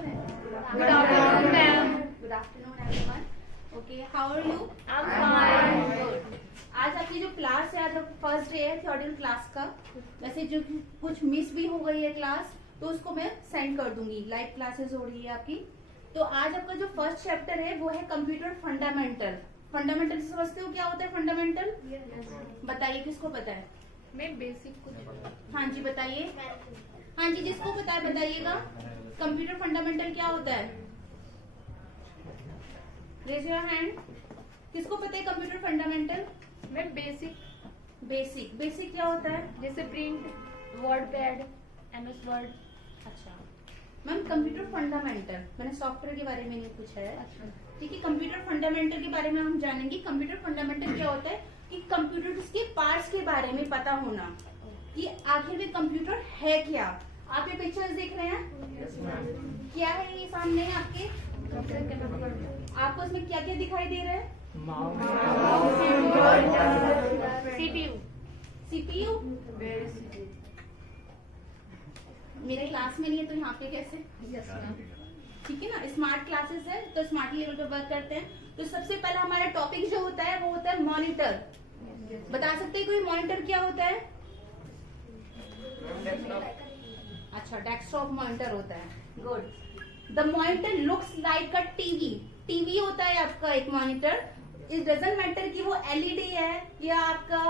Good afternoon, ma'am. Good afternoon, everyone. Okay, how are you? I'm fine. Good. आज आपकी जो class है, आज फर्स्ट डे है थ्योरटिकल क्लास का। वैसे जो कुछ मिस भी हो गई है क्लास, तो उसको मैं सेंड कर दूंगी। लाइव क्लासेस हो रही है आपकी। तो आज आपका जो फर्स्ट चैप्टर है वो है कंप्यूटर फंडामेंटल। फंडामेंटल समझते हो क्या होता है फंडामेंटल? बताइए, किसको पता है? मैं बेसिक कुछ। हाँ जी बताइए। हाँ जी, जिसको पता है बताइएगा। कंप्यूटर फंडामेंटल क्या होता है? Raise your hand. किसको पता है कंप्यूटर फंडामेंटल? मैं बेसिक बेसिक क्या होता है? जैसे print, word pad, MS Word. अच्छा मैम, कंप्यूटर फंडामेंटल मैंने सॉफ्टवेयर के बारे में नहीं पूछा है। अच्छा। ठीक है, कंप्यूटर फंडामेंटल के बारे में हम जानेंगे। कंप्यूटर फंडामेंटल क्या होता है कि कंप्यूटर के पार्ट्स के बारे में पता होना कि आखिर में कंप्यूटर है क्या। आप ये पिक्चर्स देख रहे हैं, क्या है ये सामने आपके? आपको इसमें क्या क्या दिखाई दे रहा है? सीपीयू। मेरे क्लास में नहीं है तो यहाँ पे कैसे? ठीक है ना, स्मार्ट क्लासेस है तो स्मार्ट लेवल पे वर्क करते हैं। तो सबसे पहला हमारा टॉपिक जो होता है वो होता है मॉनिटर। बता सकते हैं कोई मॉनिटर क्या होता है? अच्छा, डेस्कटॉप मॉनिटर होता है। Good. The monitor looks like a TV. TV होता है आपका एक मॉनिटर। इट डजंट मैटर कि वो एलईडी है या आपका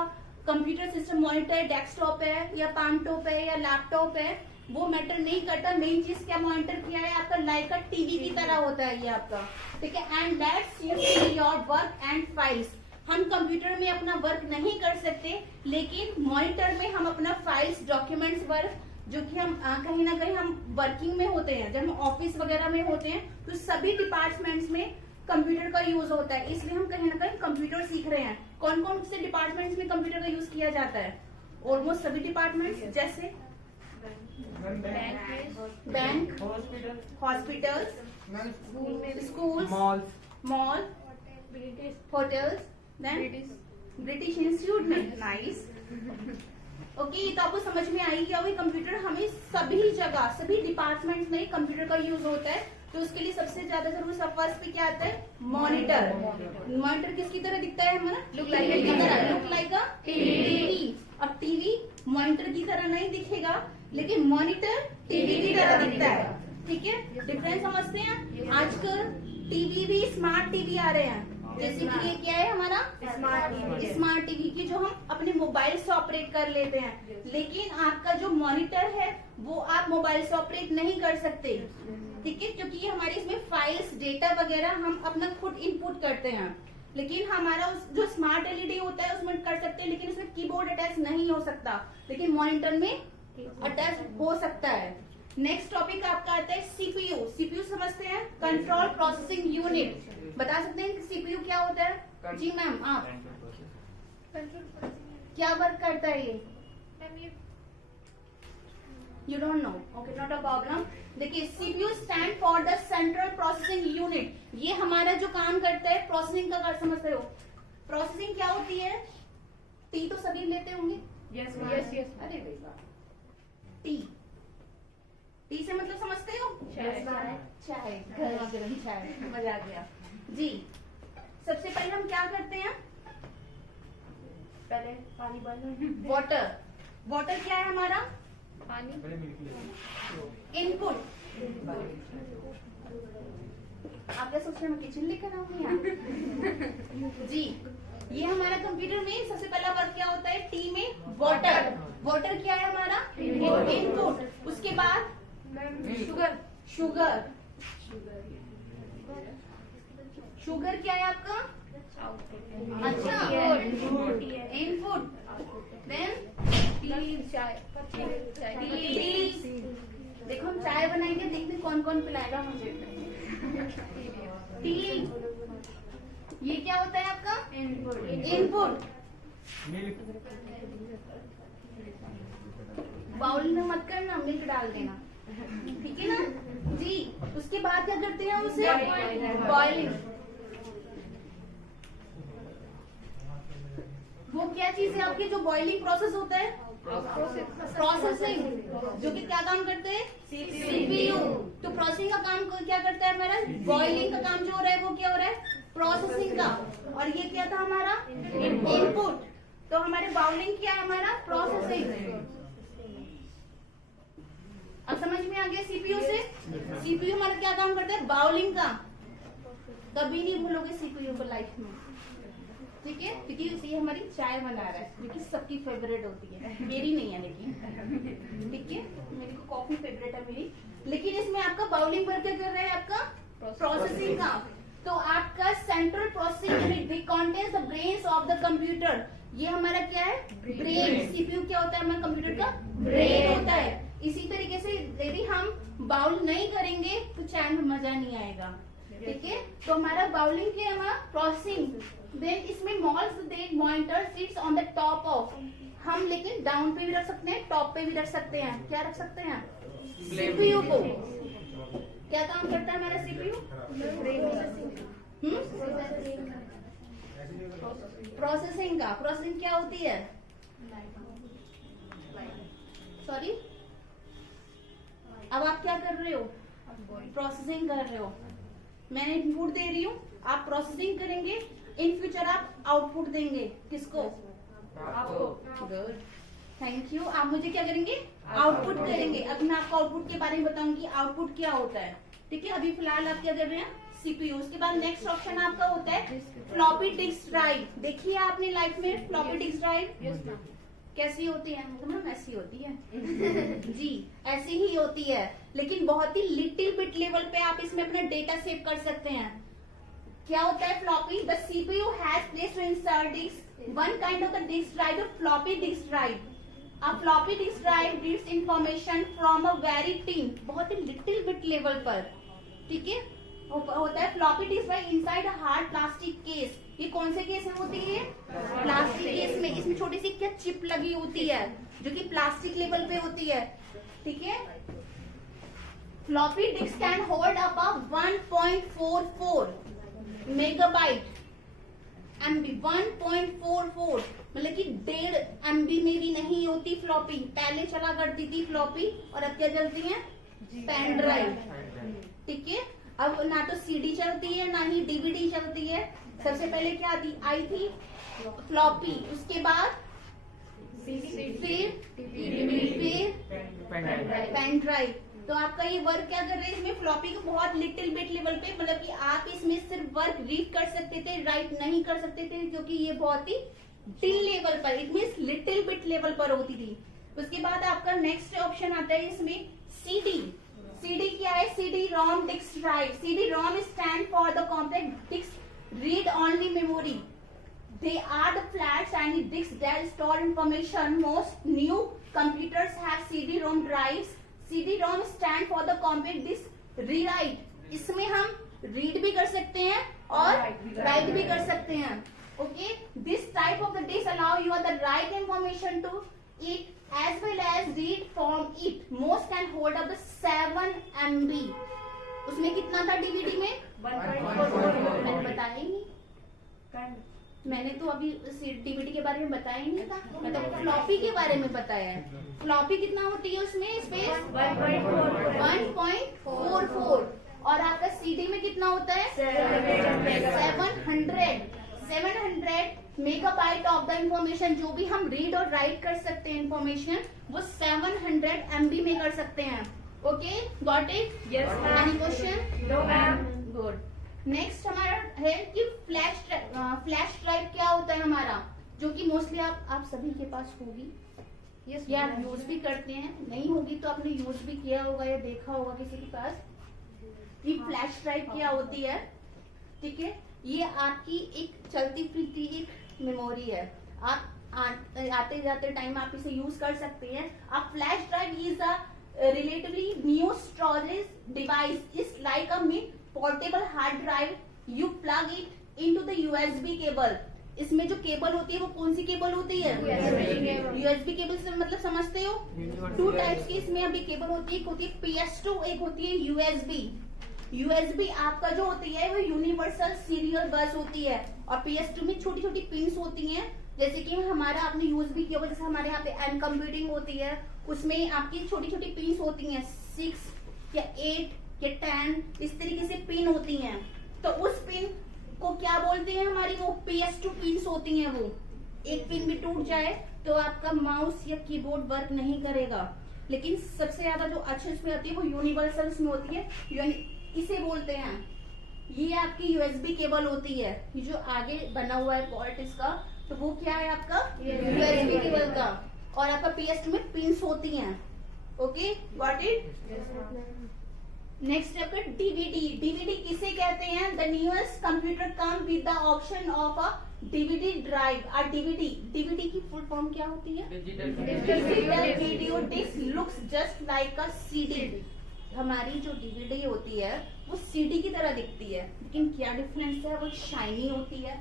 कंप्यूटर सिस्टम मॉनिटर डेस्कटॉप है या पाम टॉप है या लैपटॉप है, वो मैटर नहीं करता। मेन चीज क्या मॉनिटर किया है आपका, लाइक अ टीवी की तरह होता है ये आपका। ठीक है, and let's you see your work and files. हम कंप्यूटर में अपना वर्क नहीं कर सकते, लेकिन मॉनिटर में हम अपना फाइल्स, डॉक्यूमेंट्स वर्क, जो कि हम कहीं ना कहीं हम वर्किंग में होते हैं, जब हम ऑफिस वगैरह में होते हैं तो सभी डिपार्टमेंट्स में कंप्यूटर का यूज होता है। इसलिए हम कहीं ना कहीं कंप्यूटर सीख रहे हैं। कौन कौन से डिपार्टमेंट्स में कंप्यूटर का यूज किया जाता है? ऑलमोस्ट सभी डिपार्टमेंट्स, जैसे bank, hospitals, school, mall, hotels, then British institute में। नाइस। ओके, ये तो आपको समझ में आई क्या हुई? कंप्यूटर हमें सभी जगह, सभी डिपार्टमेंट में कंप्यूटर का यूज होता है। तो उसके लिए सबसे ज्यादा जरूर सब फर्स्ट पे क्या आता है? मॉनिटर। मॉनिटर किसकी तरह दिखता है हमारा? Look like a TV. अब टीवी मॉनिटर की तरह नहीं दिखेगा, लेकिन मॉनिटर टीवी की तरह दिखता है। ठीक है, डिफरेंस समझते हैं। आजकल टीवी भी स्मार्ट टीवी आ रहे हैं। जैसे कि ये क्या है हमारा स्मार्ट टीवी की, जो हम अपने मोबाइल से ऑपरेट कर लेते हैं। लेकिन आपका जो मॉनिटर है वो आप मोबाइल से ऑपरेट नहीं कर सकते। ठीक है, क्योंकि ये हमारी इसमें फाइल्स, डेटा वगैरह हम अपना खुद इनपुट करते हैं। लेकिन हमारा जो स्मार्ट एलईडी होता है उसमें कर सकते हैं, लेकिन इसमें कीबोर्ड अटैच नहीं हो सकता, लेकिन मॉनिटर में अटैच हो सकता है। नेक्स्ट टॉपिक आपका आता है सीपीयू। सीपीयू समझते हैं, कंट्रोल प्रोसेसिंग यूनिट। बता सकते हैं कि सीपीयू क्या होता है? जी मैम, आप क्या वर्क करता है ये? You don't know? Okay, not a problem. देखिए, CPU stand for the central processing unit. ये हमारा जो काम करता है प्रोसेसिंग का, कर समझते हो? प्रोसेसिंग क्या होती है? टी तो सभी लेते होंगे। यस। अरे भैया, टी टी से मतलब समझते हो? चाय, गर्मा गर्म चाय। मजा आ गया जी। सबसे पहले हम क्या करते हैं? पहले पानी बॉईल। वाटर क्या है हमारा? पानी। इनपुट। आप क्या सोच रहे हैं मैं किचन लेकर आऊंगी यहाँ? जी, ये हमारा कंप्यूटर में सबसे पहला वर्क क्या होता है? टी में वाटर क्या है हमारा? इनपुट। उसके बाद शुगर क्या है आपका? अच्छा, इनपुट। देन देखो, हम चाय बनाएंगे, देखते कौन कौन पिलाएगा मुझे। टी, ये क्या होता है आपका? इनपुट। बाउल में मत करना, मिल्क डाल देना। ठीक है ना जी। उसके बाद क्या करते हैं उसे? बॉइलिंग। वो क्या चीज है आपकी जो बॉइलिंग प्रोसेस होता है? प्रोसेसिंग, जो कि क्या काम करते हैं? सीपीयू। तो प्रोसेसिंग का काम क्या करता है हमारा? बॉइलिंग का काम जो हो रहा है वो क्या हो रहा है? प्रोसेसिंग का। और ये क्या था हमारा? इनपुट। तो हमारे बाउलिंग क्या है हमारा? प्रोसेसिंग। अब समझ में आ गया सीपीयू से? सीपीयू हमारा क्या काम करता है? बाउलिंग का। कभी नहीं भूलोगे सीपीयू को लाइफ में, ठीक है? क्योंकि ये हमारी चाय बना रहा है, जो कि सबकी फेवरेट होती है, मेरी नहीं है लेकिन, ठीक है? मेरी को कॉफी फेवरेट है मेरी, लेकिन इसमें आपका बाउलिंग वर्क क्या कर रहा है? आपका प्रोसेसिंग का। तो आपका central processing unit contains the brains of the computer. ये हमारा क्या है? ब्रेन। सीपीयू क्या होता है हमारे कंप्यूटर का? ब्रेन होता है। इसी तरीके से यदि हम बाउल नहीं करेंगे तो चाय में मजा नहीं आएगा, ठीक है? तो हमारा बाउलिंग क्या है? हमारा प्रोसेसिंग। देन इसमें monitor sits on the top of, हम लेकिन डाउन पे भी रख सकते हैं, टॉप पे भी रख सकते हैं। क्या रख सकते हैं? सीपीयू को। क्या काम करता है हमारा सीपीयू? प्रोसेसिंग का। प्रोसेसिंग क्या होती है? सॉरी, अब आप क्या कर रहे हो? प्रोसेसिंग कर रहे हो। मैं इनपुट दे रही हूँ, आप प्रोसेसिंग करेंगे, इन फ्यूचर आप आउटपुट देंगे। किसको? आपको। Good, thank you. आप मुझे क्या करेंगे? आउटपुट करेंगे। अब मैं आपको आउटपुट के बारे में बताऊंगी आउटपुट क्या होता है, ठीक है? अभी फिलहाल आप क्या कर रहे हैं? सीपीयू। उसके बाद नेक्स्ट ऑप्शन आपका होता है फ्लॉपी डिस्क ड्राइव। देखिए आपने लाइफ में फ्लॉपी डिस्क ड्राइव कैसी होती है? मतलब ऐसी होती है जी, ऐसी ही होती है, लेकिन बहुत ही लिटिल बिट लेवल पे आप इसमें अपना डेटा सेव कर सकते हैं। क्या होता है floppy? The CPU has placed to insert disk one kind of the disk drive, floppy disk drive. A floppy disk drive reads information from a very thin, बहुत ही लिटिल बिट लेवल पर, ठीक है? होता है floppy disk drive inside a hard plastic case. ये कौन से case में होती है? प्लास्टिक केस में। इसमें छोटी सी क्या चिप लगी होती है, जो कि प्लास्टिक लेवल पे होती है, ठीक है? Floppy disk can hold up a 1.44 megabyte MB। 1.44 मतलब कि 1.5 MB में भी नहीं होती फ्लॉपी। पहले चला करती थी फ्लॉपी, और अब क्या चलती है? पेन ड्राइव, ठीक है? अब ना तो सीडी चलती है ना ही डीवीडी चलती है। सबसे पहले क्या आई थी? फ्लॉपी। उसके बाद फिर पेन ड्राइव। तो आपका ये वर्क क्या कर रहे हैं? इसमें फ्लॉपी को बहुत लिटिल बिट लेवल पे, मतलब कि आप इसमें सिर्फ वर्क रीड कर सकते थे, राइट नहीं कर सकते थे, क्योंकि ये बहुत ही टिल लेवल पर, it means little bit level पर होती थी। उसके बाद आपका नेक्स्ट ऑप्शन आता है इसमें सीडी। सीडी क्या है? CD ROM disc drive. CD ROM stand for the compact disc read only memory. They are the flat tiny disks that store information. Most new computers have CD-ROM drives. CD-ROM stand for the compact disk rewrite. इसमें हम read भी कर सकते हैं और right भी कर सकते हैं, okay? This type of the disk allow you the write information to it as well as read from it. Most can hold up the 7 MB. उसमें कितना था डीवीडी में? 1.44। मैंने बताया ही नहीं, मैंने तो अभी डीवीडी के बारे में बताया ही नहीं था, मतलब फ्लॉपी के बारे में बताया है। फ्लॉपी कितना होती है उसमें स्पेस? 1.44। और आपका सीडी में कितना होता है? 700 मेगाबाइट ऑफ द इंफॉर्मेशन। जो भी हम रीड और राइट कर सकते हैं इंफॉर्मेशन, वो 700 MB में कर सकते हैं, okay? Got it? Yes. Any question? No ma'am. Good. Next हमारा है कि फ्लैश ड्राइव क्या होता है हमारा, जो कि मोस्टली आप सभी के पास होगी, यस, या यूज भी करते हैं। नहीं होगी तो आपने यूज भी किया होगा या देखा होगा किसी के पास। ये फ्लैश ड्राइव क्या होती है, ठीक है? ये आपकी एक चलती फिरती एक मेमोरी है। आप आते जाते टाइम आप इसे यूज कर सकते हैं। आप flash drive is a relatively new storage device, is like a mid portable hard drive. You plug it into the USB cable. इसमें जो केबल होती है वो कौन सी केबल होती है? यूएसबी केबल से मतलब समझते हो? 2 टाइप्स की इसमें अभी केबल होती है, एक होती है PS2, एक होती है यूएसबी। यूएसबी आपका जो होती है वो यूनिवर्सल सीरियल बस होती है, और PS2 में छोटी छोटी पिंस होती हैं। जैसे कि हमारा आपने यूज भी किया होगा, जैसे हमारे यहाँ पे एम कंप्यूटिंग होती है, उसमें आपकी छोटी छोटी पिंस होती हैं, 6 या 8 या 10, इस तरीके से पिन होती हैं। तो उस पिन को क्या बोलते हैं, हमारी वो PS2 पिन्स होती हैं। वो एक पिन भी टूट जाए तो आपका माउस या कीबोर्ड वर्क नहीं करेगा। लेकिन सबसे ज्यादा जो अच्छे इसमें होती है वो यूनिवर्सल्स में होती है, इसे बोलते हैं। ये आपकी USB केबल होती है, ये जो आगे बना हुआ है पोर्ट इसका, तो वो क्या है आपका USB केबल का। और आपका PS2 में पिन्स होती हैं। Okay, got it. नेक्स्ट है आपका DVD। DVD किसे कहते हैं? The newest computer come with the option of a DVD drive. DVD की फुल फॉर्म क्या होती है? Digital video disc looks just like a CD। हमारी जो DVD होती है वो CD की तरह दिखती है, लेकिन क्या डिफरेंस है? वो शाइनी होती है।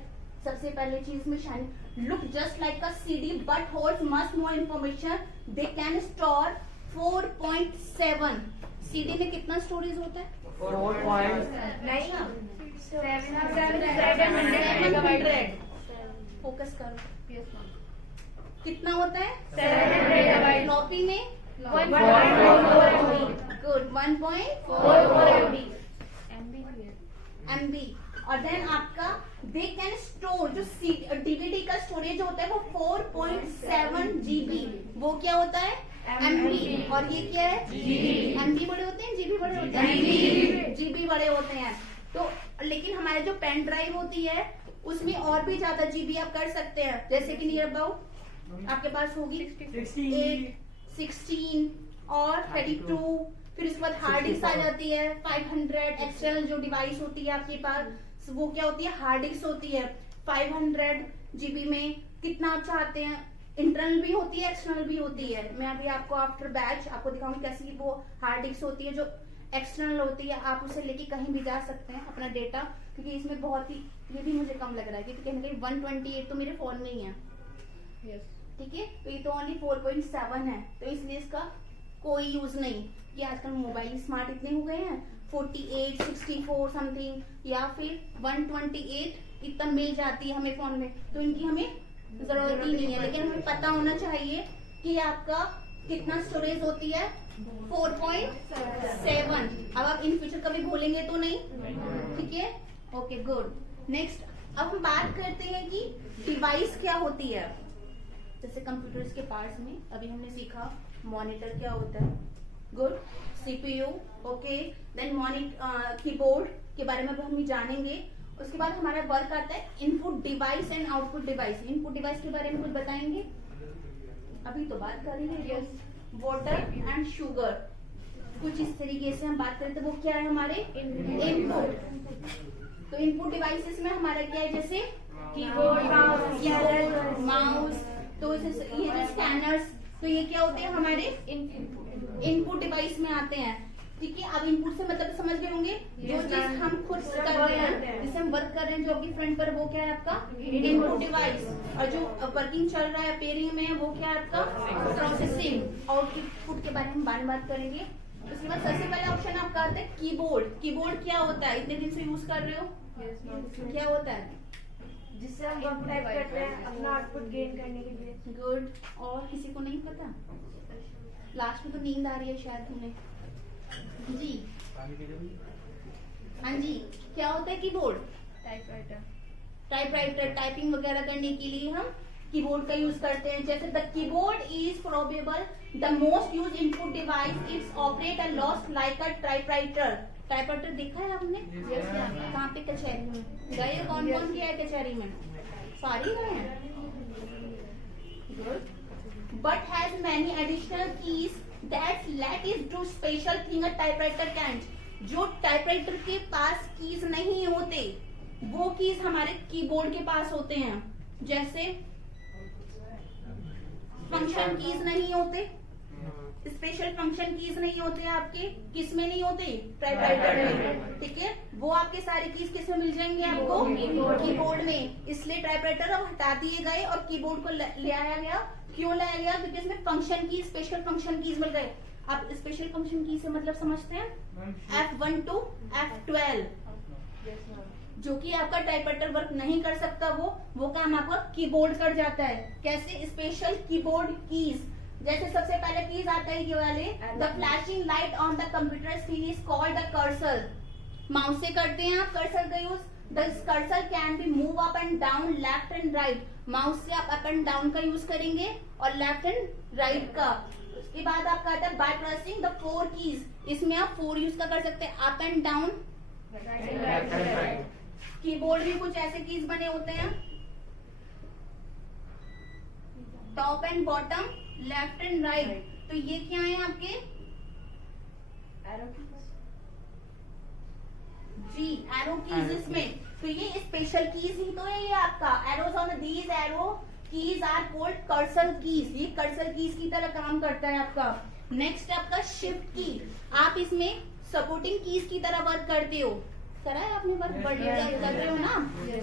सबसे पहले चीज में shiny, look just like a CD but holds much more information. They can store 4.7। CD में कितना स्टोरेज होता है? 700। फोकस करो, कितना होता है? 700। फ्लॉपी में 1.4 गुड 1.4 MB। और देन आपका दे कैन स्टोर, जो DVD का स्टोरेज होता है वो 4.7 GB। वो क्या होता है? MB। और ये क्या है? GB। MB बड़े होते हैं, GB बड़े होते हैं? GB बड़े होते हैं। तो लेकिन हमारे जो पेन ड्राइव होती है उसमें और भी ज्यादा GB आप कर सकते हैं, जैसे कि नियर अबाउट आपके पास होगी 8, 16 और 32। फिर उसके बाद हार्ड डिस्क आ जाती है 500। एक्सटर्नल जो डिवाइस होती है आपके पास वो क्या होती है? हार्ड डिस्क होती है। 500 GB में कितना आप चाहते हैं? इंटरनल भी होती है, एक्सटर्नल भी होती है। मैं अभी आपको आफ्टर बैच आपको दिखाऊंगी कैसी वो हार्ड डिस्क होती है जो एक्सटर्नल होती है। आप उसे लेके कहीं भी जा सकते हैं अपना डेटा, क्योंकि इसमें बहुत ही, ये भी मुझे कम लग रहा है क्योंकि कहीं ना कहीं 128 तो मेरे फोन में ही है। ठीक है, तो ये तो ओनली 4.7 है, तो इसलिए इसका कोई यूज नहीं। कि आजकल मोबाइल स्मार्ट इतने हो गए हैं, 48, 64 समथिंग या फिर 128 इतना मिल जाती है हमें फोन में, तो इनकी हमें जरूरत ही नहीं है। लेकिन हमें पता होना चाहिए कि आपका कितना स्टोरेज होती है, 4.7। अब आप इन फ्यूचर कभी भूलेंगे तो नहीं, ठीक है? Okay good. नेक्स्ट अब हम बात करते हैं कि डिवाइस क्या होती है। जैसे कंप्यूटर्स के पार्ट्स में अभी हमने सीखा मॉनिटर क्या होता है, good, CPU, okay. Then keyboard के बारे में भी हम जानेंगे। उसके बाद हमारा वर्क आता है input device and output device. Input device के बारे में कुछ बताएंगे? अभी तो बात कर रही है वाटर एंड शुगर, कुछ इस तरीके से हम बात करें तो वो क्या है हमारे इनपुट। तो इनपुट डिवाइसेस में हमारा क्या है? जैसे कीबोर्ड, माउस। तो ये जो स्कैनर्स, तो ये क्या होते हैं? हमारे इनपुट डिवाइस में आते हैं। ठीक है, अब इनपुट से मतलब समझ गए होंगे, जो चीज हम खुद कर रहे हैं, जिसे हम वर्क कर रहे हैं, जो आपकी फ्रंट पर, वो क्या है आपका इनपुट डिवाइस। और जो वर्किंग चल रहा है, पेयरिंग में, वो क्या है आपका प्रोसेसिंग। आउटपुट के बारे में हम बाद में बात करेंगे। उसके बाद सबसे पहला ऑप्शन आपका आता है कीबोर्ड। कीबोर्ड क्या होता है? इतने दिन से यूज कर रहे हो, क्या होता है? जिससे हम वर्क टाइप करते हैं अपना आउटपुट गेन करने के लिए। गुड। और किसी को नहीं पता? लास्ट में तो नींद आ रही है शायद तुम्हें जी। हाँ जी, क्या होता है कीबोर्ड? टाइपराइटर टाइपिंग वगैरह करने के लिए हम कीबोर्ड का यूज करते हैं। जैसे the keyboard is probable the most use input device, it's operate a lost like a typewriter. Typewriter देखा है आपने? कहाँ पे? कचहरी में गए? कौन कौन गया है कचहरी में? सारी गए हैं, but has many additional keys that let it do special thing a typewriter can't। जो टाइपराइटर के पास कीज नहीं होते वो कीज हमारे कीबोर्ड के पास होते हैं। जैसे फंक्शन कीज नहीं होते, स्पेशल फंक्शन कीज नहीं होते आपके, किस में नहीं होते? टाइपराइटर में। ठीक है, वो आपके सारे कीज किस में मिल जाएंगे आपको? कीबोर्ड में। इसलिए टाइपराइटर अब हटा दिए गए और कीबोर्ड को ले आया गया। क्यों लाया गया? क्योंकि इसमें फंक्शन की, स्पेशल फंक्शन कीज मिल गए। आप स्पेशल फंक्शन की से मतलब समझते हैं? F1 to F12, जो कि आपका टाइपराइटर वर्क नहीं कर सकता, वो काम आपका कीबोर्ड कर जाता है। कैसे? स्पेशल कीबोर्ड कीज जैसे सबसे पहले कीज आता है ये वाले, the flashing light on the computer screen is called the cursor. Mouse से करते हैं आप कर्सर का use. The cursor can be move up and down, left and right. Mouse से आप अप एंड डाउन का यूज करेंगे और लेफ्ट एंड राइट का। उसके बाद आपका आता है बाय प्रेसिंग द 4 कीज, इसमें आप 4 यूज का कर सकते हैं, अप एंड डाउन, कीबोर्ड भी कुछ ऐसे कीज बने होते हैं, top and bottom, left and right. तो ये क्या है आपके जी एरो कीज इसमें। तो ये स्पेशल कीज ही तो है ये आपका। Arrows on these arrow keys are called cursor keys. ये कर्सर कीज की तरह काम करता है आपका। नेक्स्ट आपका शिफ्ट की, आप इसमें सपोर्टिंग कीज की तरह वर्क करते हो। करा है आपने वर्क, बढ़िया कर रहे हो ना।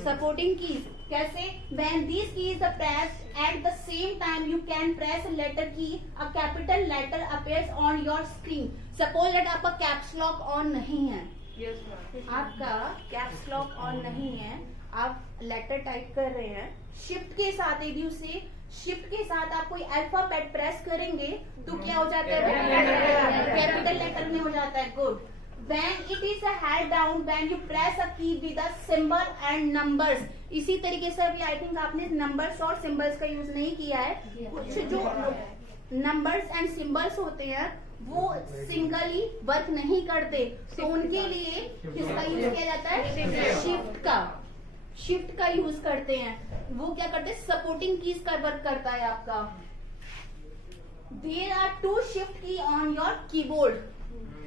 सपोर्टिंग कीज कैसे? when these keys are pressed at the same time you can press a letter key, a capital letter appears on your screen. suppose that आपका कैप्स लॉक ऑन नहीं है, आपका कैप्स लॉक ऑन नहीं है, आप letter type कर रहे हैं, शिफ्ट के साथ यदि उसे शिफ्ट के साथ आप कोई अल्फाबेट प्रेस करेंगे तो क्या हो जाता है? कैपिटल लेटर में हो जाता है। Good. When it is a held down, when you press a key with a symbol and numbers. इसी तरीके से अभी आई थिंक आपने नंबर्स और सिंबल्स का यूज नहीं किया है। कुछ जो नंबर्स एंड सिंबल्स होते हैं वो सिंगली वर्क नहीं करते, तो उनके लिए किसका यूज किया जाता है? शिफ्ट का। शिफ्ट का यूज करते हैं। वो क्या करते हैं? सपोर्टिंग कीज का वर्क करता है आपका। There are 2 shift key on your keyboard.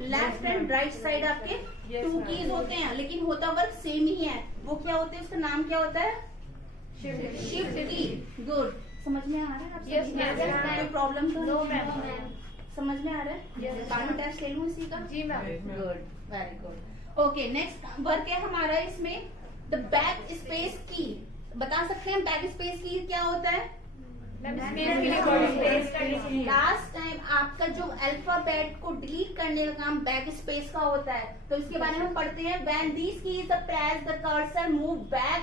Left and right side आपके 2 कीज होते हैं, लेकिन होता वर्क सेम ही है। वो क्या होते हैं? उसका नाम क्या होता है? शिफ्ट की। गुड। समझ में आ रहा है आपको? कोई प्रॉब्लम तो नहीं? समझ में आ रहा है? फाइनल टेस्ट ले लूं इसी का? जी ma'am. Good, very good. Okay, next work है हमारा इसमें द बैक स्पेस की। बता सकते हैं बैक स्पेस की क्या होता है? लास्ट टाइम आपका जो अल्फाबेट को डिलीट करने का काम बैक स्पेस का होता है, तो इसके बारे में हम पढ़ते हैं। When these keys are pressed, the cursor move back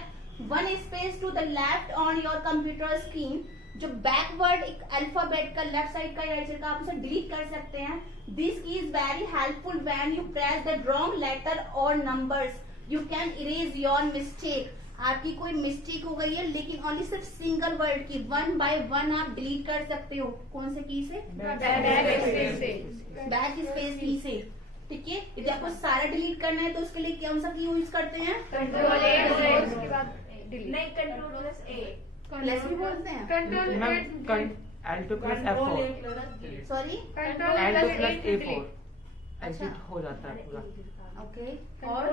1 space to the left on your computer screen. जो बैकवर्ड एक अल्फाबेट का लेफ्ट साइड का या राइट साइड का आप उसे डिलीट कर सकते हैं। This key is very helpful when you press the wrong letter or numbers. You can erase your mistake. आपकी कोई मिस्टेक हो गई है लेकिन ओनली सिर्फ सिंगल वर्ड की 1 बाय 1 आप डिलीट कर सकते हो। कौन से की से? बैक स्पेस की से। ठीक है, यदि आपको सारा डिलीट करना है तो उसके लिए कौन सा की यूज करते हैं? कंट्रोल नहीं, कंट्रोल प्लस ए प्लस भी बोलते हैं। Control L2 plus F4 sorry L2 plus A4 exit हो जाता है पूरा। ओके, और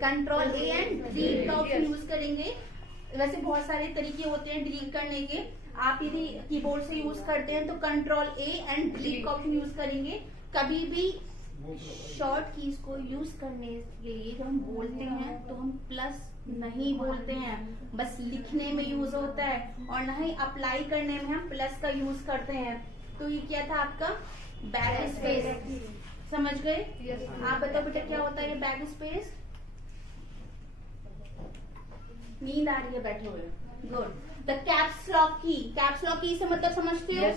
कंट्रोल ए एंड डिलीट का ऑप्शन यूज करेंगे। वैसे बहुत सारे तरीके होते हैं डिलीट करने के। आप यदि कीबोर्ड से यूज करते हैं तो कंट्रोल ए एंड डिलीट का ऑप्शन यूज करेंगे। कभी भी शॉर्ट कीज को यूज करने के लिए जब हम बोलते हैं तो हम प्लस नहीं बोलते हैं, बस लिखने में यूज होता है, और ना ही अप्लाई करने में हम प्लस का यूज करते हैं। तो ये क्या था आपका? Back space. समझ गए? आप बताओ बेटा क्या होता है ये बैक स्पेस? नींद आ रही है बैठे हुए? गुड। द कैप्स लॉक की। कैप्स लॉक की से मतलब समझते हो?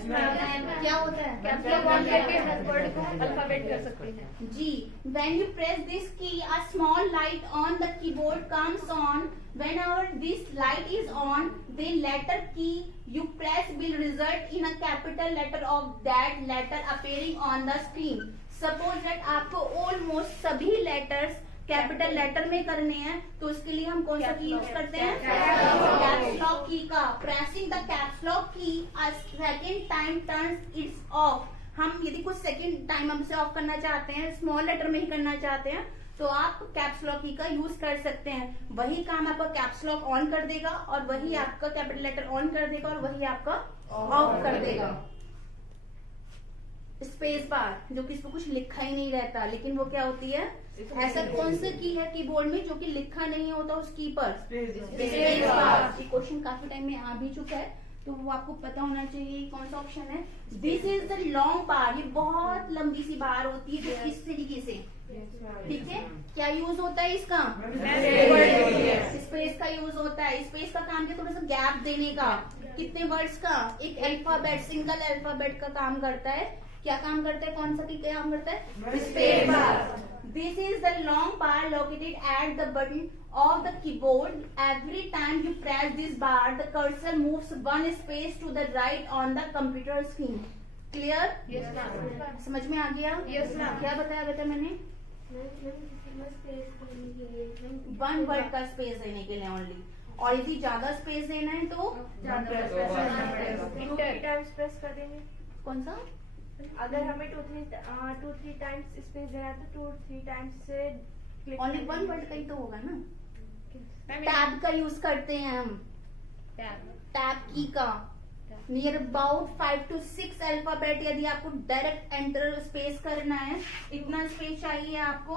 क्या होता है? कैप्स लॉक ऑन करके वर्ड को अल्फाबेट कर सकते हैं जी। When you press this key, a small light on the keyboard comes on. Whenever this light is on, the letter key you press will result in a capital letter of that letter appearing on the screen. Suppose that आपको almost सभी letters capital letter में करने हैं, तो उसके लिए हम कौन सा की यूज करते हैं? कैप्स लॉक की का। प्रेसिंग द कैप्स लॉक की a second time turns it off. हम यदि कुछ सेकंड टाइम हमसे ऑफ करना चाहते हैं, स्मॉल लेटर में ही करना चाहते हैं, तो आप कैप्स लॉक की का यूज कर सकते हैं। वही काम आपका कैप्स लॉक ऑन कर देगा और वही आपका कैपिटल लेटर ऑन कर देगा और वही आपका ऑफ कर देगा। स्पेस बार, जो कि इसमें कुछ लिखा ही नहीं रहता, लेकिन वो क्या होती है? ऐसा कौन सा की है कीबोर्ड में जो कि लिखा नहीं होता उस की पर? Space bar. ये क्वेश्चन काफी टाइम में आ भी चुका है, तो वो आपको पता होना चाहिए कौन सा ऑप्शन है। दिस इज द लॉन्ग बार। ये बहुत लंबी सी बार होती है जो इस तरीके से, ठीक है। क्या यूज होता है इसका? स्पेस का यूज होता है। स्पेस का काम क्या? थोड़ा सा गैप देने का, कितने वर्ड्स का? एक अल्फाबेट, सिंगल अल्फाबेट का काम करता है। क्या काम करता है? कौन सा की काम करता है? Space bar. This is the long bar located at the button of the keyboard. Every time you press this bar, the cursor moves one space to the right on the computer screen. Clear? Yes ma'am. समझ में आ गया? Yes ma'am. क्या बताया बेटा मैंने? One word का space देने के लिए ओनली, और यदि ज्यादा स्पेस देना है तो प्रेस कर देंगे। कौन सा? अगर हमें 2-3 टाइम्स स्पेस देना है तो 2-3 टाइम्स से click ओनली कर वन देंगे। वर्ड का ही तो होगा ना। Ma'am, टैब का यूज करते हैं हम, टैब की का। नियर अबाउट 5 to 6 अल्फाबेट, यदि आपको डायरेक्ट एंटर स्पेस करना है, इतना स्पेस चाहिए आपको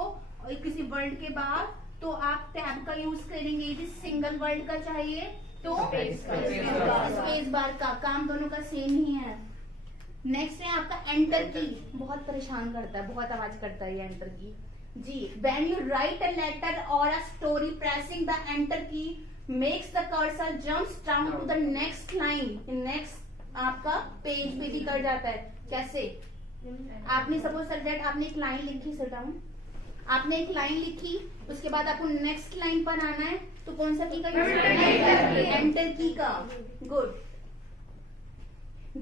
किसी वर्ड के बाद, तो आप टैब का यूज करेंगे। यदि सिंगल वर्ड का चाहिए तो स्पेस बार का। काम दोनों का सेम ही है। नेक्स्ट है आपका एंटर की। बहुत परेशान करता है, बहुत आवाज करता है ये एंटर की जी। When you write a letter और a story, pressing the enter key makes the cursor jumps down to the next line. Next आपका पेज पे भी कर जाता है। कैसे? आपने सपोज दैट आपने एक लाइन लिखी, सिट डाउन, आपने एक लाइन लिखी, उसके बाद आपको नेक्स्ट लाइन पर आना है, तो कौन सा की का यूज करना है? एंटर की का। Good.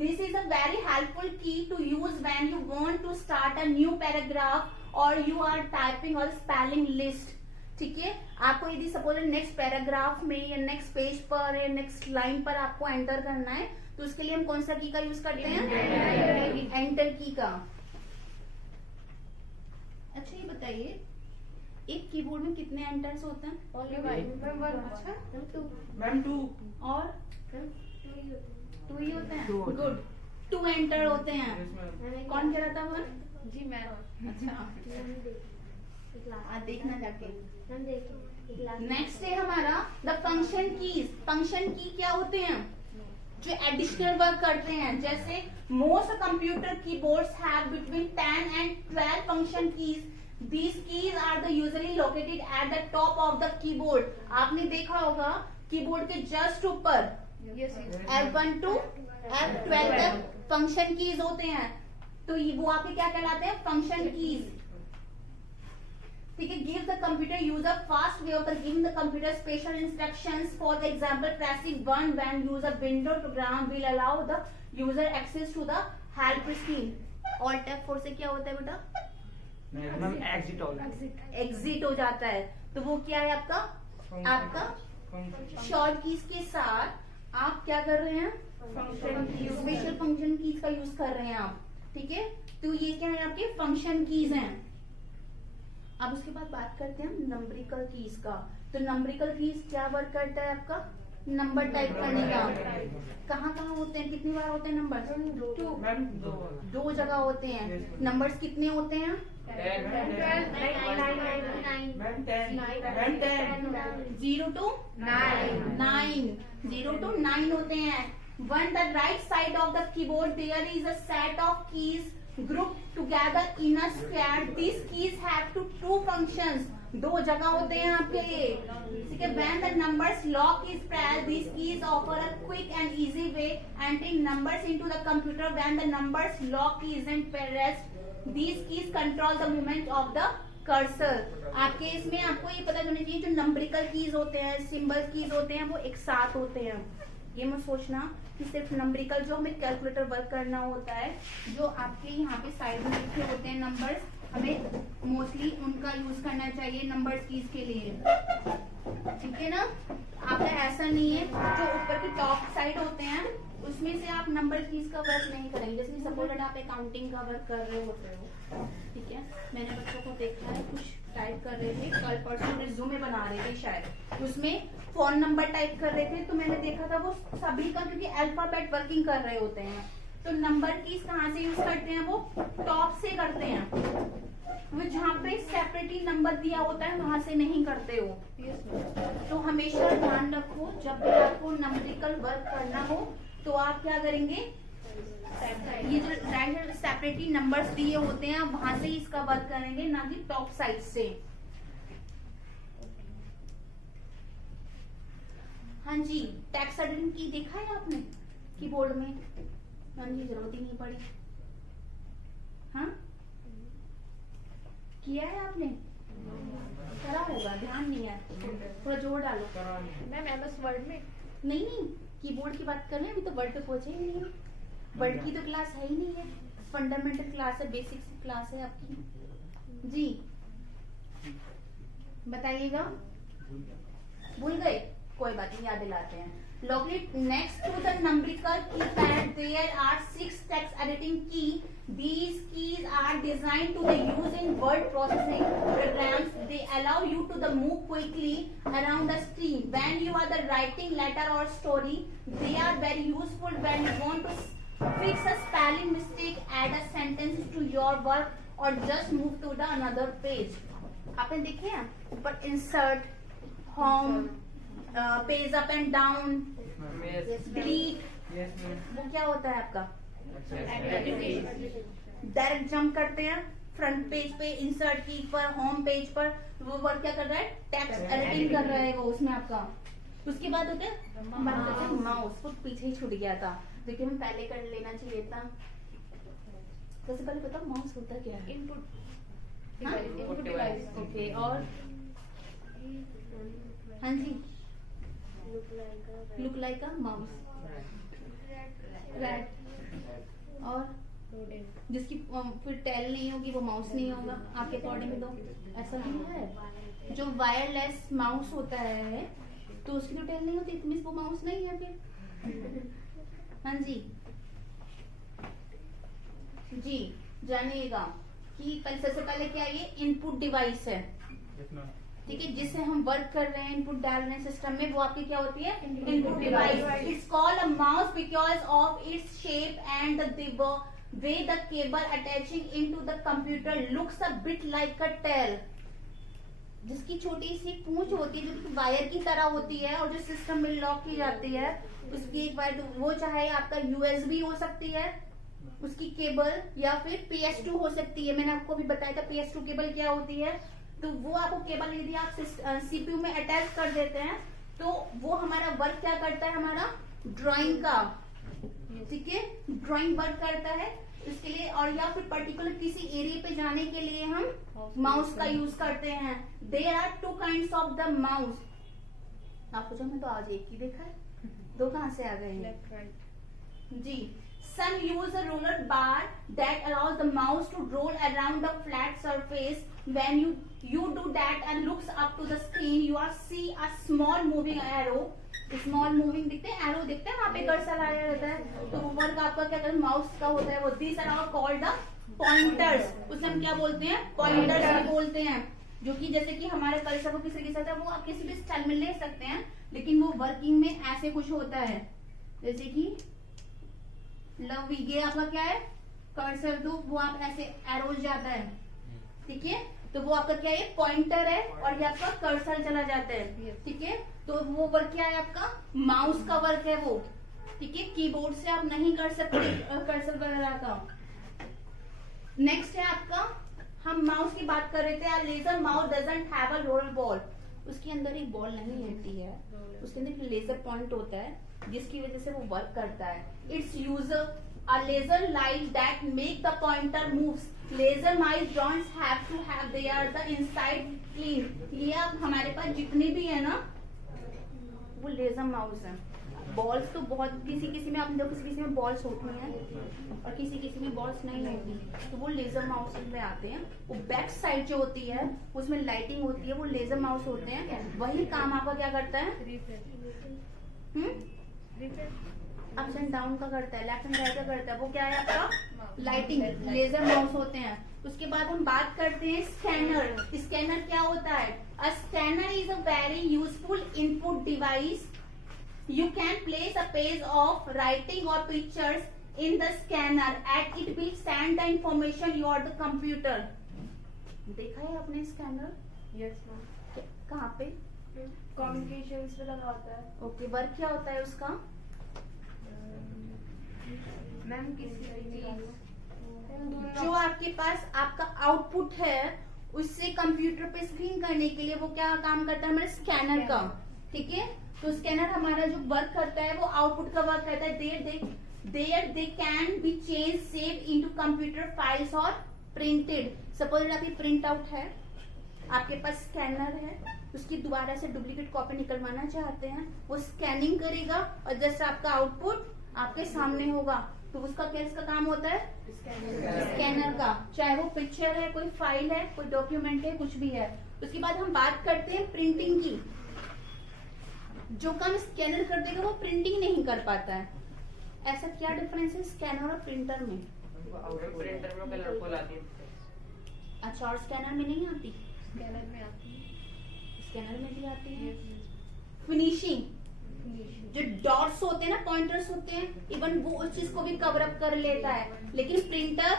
This is a very helpful key to use when you want to start a new paragraph or you are typing or spelling list. ठीक है, आपको यदि सपोज नेक्स्ट पैराग्राफ में या नेक्स्ट पेज पर या नेक्स्ट लाइन पर आपको एंटर करना है, तो उसके लिए हम कौन सा की का यूज करते हैं? एंटर की का। अच्छा ये बताइए, एक कीबोर्ड में कितने एंटर्स होते हैं? अच्छा, मैम 2 और 2 ही होते हैं। 2 होते हैं। गुड, 2 एंटर होते हैं। कौन कह रहा था वन? जी मैम। अच्छा, देखना जाके। नेक्स्ट है हमारा द फंक्शन कीज। फंक्शन की क्या होते हैं? जो एडिशनल वर्क करते हैं। जैसे most computer keyboards have between 10 and 12 function keys. These keys are the usually located at the top of the keyboard. आपने देखा होगा कीबोर्ड के जस्ट ऊपर F1 to F12 तक फंक्शन कीज होते हैं, तो वो आपके क्या कहलाते हैं? Function keys. ठीक है। Give the computer user fast way of the giving the computer special instructions. For the example, pressing 1 when user window program will allow the user access to the help screen. Alt F4 से क्या होता है बेटा? Ma'am exit हो जाता है। Exit हो जाता है, तो वो क्या है आपका? आपका शॉर्ट कीज के साथ आप क्या कर रहे हैं? स्पेशल फंक्शन कीज का यूज कर रहे हैं आप। ठीक है, तो ये क्या है? आपके फंक्शन कीज हैं। अब उसके बाद बात करते हैं नंबरिकल कीज का। तो नंबरिकल कीज क्या वर्क करता है आपका? नंबर टाइप करने का। कहाँ कहाँ होते हैं? कितनी बार होते हैं नंबर? मैम 2 जगह होते हैं। नंबर्स कितने होते हैं? 0 to 9। 0 to 9 होते हैं। When the right side of the keyboard there is a set of keys grouped together in a square. These keys have two functions. 2 जगह होते हैं आपके लिए। ठीक है। When the numbers lock is pressed, these keys offer a quick and easy way entering numbers into the computer. When the numbers lock isn't pressed, these keys control the movement of the cursor. आपके इसमें आपको ये पता होना चाहिए, जो numerical keys होते हैं, सिंबल कीज होते हैं, वो एक साथ होते हैं। ये मत सोचना कि सिर्फ नंबरिकल जो हमें कैलकुलेटर वर्क करना होता है, जो आपके यहाँ पे साइड में लिखे होते हैं नंबर्स, हमें मोस्टली उनका यूज करना चाहिए नंबर्स कीज के लिए। ठीक है ना? आपका ऐसा नहीं है, जो ऊपर के टॉप साइड होते हैं उसमें से आप नंबर कीज का वर्क नहीं करेंगे। जैसे सपोज आप अकाउंटिंग का वर्क कर रहे होते हो, ठीक है, मैंने बच्चों को देखा है कुछ टाइप कर रहे थे, कल परसों रिज्यूमे बना रहे थे शायद, उसमें फोन नंबर टाइप कर रहे थे, तो मैंने देखा था वो सभी का, क्योंकि अल्फाबेट वर्किंग कर रहे होते हैं, तो नंबर कीज कहाँ से यूज करते हैं? वो टॉप से करते हैं। वो जहाँ पे सेपरेटली नंबर दिया होता है वहां से नहीं करते हो। तो हमेशा ध्यान रखो, जब भी आपको नंबरिकल वर्क करना हो तो आप क्या करेंगे? ये जो राइट सेपरेटली नंबर्स दिए होते हैं वहां से इसका वर्क करेंगे, ना कि टॉप साइड से। हाँ जी, टैक्स की देखा है आपने? कीबोर्ड में मैम की जरूरत ही नहीं पड़ी। हाँ किया है आपने, करा होगा, ध्यान नहीं है, थोड़ा जोर डालो। मैम MS वर्ड में नहीं नहीं, कीबोर्ड की बात कर रहे हैं, अभी तो वर्ड पे पहुंचे ही नहीं है। वर्ड की तो क्लास है ही नहीं है, फंडामेंटल क्लास है, बेसिक क्लास है आपकी। जी बताइएगा, भूल गए, कोई बात नहीं, याद दिलाते हैं। Locate next to the numerical keypad there are 6 text editing key. These keys are designed to be used in word processing programs. They allow you to move quickly around the screen when you are writing letter or story. They are very useful when you want to fix a spelling mistake, add a sentence to your work, or just move to the another page. आपने देखे हैं ऊपर insert, home, page up and down, delete, वो क्या होता है आपका? Direct jump करते हैं फ्रंट पेज पे, इंसर्ट की पर, होम पेज पर, वो वर्क क्या कर रहा है? टेक्स्ट एडिटिंग कर रहा है वो उसमें आपका। उसके बाद होता है बात करते हैं माउस, वो पीछे ही छूट गया था, लेकिन हम पहले कर लेना चाहिए था। सबसे पहले बताओ माउस होता क्या है? Input device. ओके, और हाँ जी, look like a mouse, rat, और जिसकी फिर टेल नहीं होगी वो माउस नहीं होगा आपके अकॉर्डिंग। तो ऐसा नहीं है, जो वायरलेस माउस होता है तो उसकी तो टेल नहीं होती, तो मींस वो माउस नहीं है फिर। हाँ जी जी, जानिएगा कि सबसे पहले क्या ये इनपुट डिवाइस है, ठीक है, जिससे हम वर्क कर रहे हैं, इनपुट डाल रहे हैं सिस्टम में, वो आपकी क्या होती है? Input device. It's called a mouse because of its shape and the way the cable attaching into the computer looks a bit like a tail. जिसकी छोटी सी पूंछ होती है, जो कि वायर की तरह होती है, और जो सिस्टम में लॉक की जाती है, उसकी एक वायर, वो चाहे आपका USB हो सकती है उसकी केबल, या फिर PS2 हो सकती है। मैंने आपको भी बताया था PS2 केबल क्या होती है। तो वो आपको केबल यदि आप CPU में अटैच कर देते हैं तो वो हमारा वर्क क्या करता है? हमारा ड्राइंग का, ठीक है, ड्राइंग वर्क करता है इसके लिए। और या फिर पर्टिकुलर किसी एरिया पे जाने के लिए हम माउस का यूज करते हैं। There are 2 kinds of the mouse. आपको जो मैं तो आज एक ही देखा है, 2 कहां से आ गए हैं? जी, some use a roller bar that allows the mouse to roll around a flat surface. When you do that and looks up to the screen, you are see a small moving arrow. Small moving दिखते हैं, arrow दिखते हैं, वहाँ पे cursor आया रहता है। तो वर्क आपका क्या करता है? माउस का होता है वो। This are our called the pointers. उसे हम क्या बोलते हैं? पॉइंटर्स बोलते हैं। जो कि जैसे कि हमारे कर्सर को किस तरीके से वो आप किसी भी स्टाइल में ले सकते हैं, लेकिन वो वर्किंग में ऐसे कुछ होता है। जैसे कि लव, ये आपका क्या है? कर्सर दो, वो आप ऐसे एरो जाता है, ठीक है, तो वो आपका क्या है? पॉइंटर है, और ये आपका कर्सर चला जाता है, ठीक है। तो वो वर्क क्या है आपका? माउस का वर्क है वो, ठीक है। कीबोर्ड से आप नहीं कर सकते कर्सर वगैरह का। नेक्स्ट है आपका, हम माउस की बात कर रहे थे। Laser mouse doesn't have a roll ball. उसके अंदर एक बॉल नहीं होती है, उसके अंदर लेजर पॉइंट होता है, जिसकी वजह से वो वर्क करता है। It's user a laser light that make the pointer moves. Laser mice don't have to have, they are the inside clean. ये अब हमारे पास जितने भी है ना, वो लेजर माउस है। बॉल्स तो बहुत किसी में आप देखो, किसी में बॉल्स होती हैं और किसी में बॉल्स नहीं होती, तो वो लेजर माउस में आते हैं। वो बैक साइड जो होती है उसमें लाइटिंग होती है, वो लेजर माउस होते हैं। वही काम आपका क्या करता है? अप्स एंड डाउन का करता है, लेफ्ट एंड राइट का करता है। वो क्या है आपका? लाइटिंग, लेजर माउस होते हैं। उसके बाद हम बात करते हैं स्कैनर। स्कैनर क्या होता है? A scanner is a very useful input device. You can place a page of writing or pictures in the scanner and it will send the information your the computer. देखा है आपने scanner? Yes ma'am. कहाँ पे? Communications पे लगा होता है। Okay, work क्या होता है उसका? मैम किसी भी जो आपके पास आपका आउटपुट है उससे कंप्यूटर पे स्क्रीन करने के लिए वो क्या काम करता है? हमारे स्कैनर का, ठीक है। तो स्कैनर हमारा जो वर्क करता है वो आउटपुट का वर्क करता है। There they can be change save into computer files और प्रिंटेड। सपोज आपकी प्रिंट आउट है, आपके पास स्कैनर है, उसकी दोबारा से डुप्लीकेट कॉपी निकलवाना चाहते हैं, वो स्कैनिंग करेगा और जस्ट आपका आउटपुट आपके सामने होगा। तो उसका किसका काम होता है? स्कैनर का। चाहे वो पिक्चर है, कोई फाइल है, कोई डॉक्यूमेंट है, कुछ भी है। उसके बाद हम बात करते हैं प्रिंटिंग की। जो काम स्कैनर कर देगा वो प्रिंटिंग नहीं कर पाता है। ऐसा क्या डिफरेंस है स्कैनर और प्रिंटर में? प्रिंटर में कलर फुल आती है। अच्छा, और स्कैनर में नहीं आती? स्कैनर में आती है। स्कैनर में भी आती है। फिनिशिंग, जो डॉट्स होते हैं ना, पॉइंटर्स होते हैं, इवन वो उस चीज को भी कवर अप कर लेता है। लेकिन प्रिंटर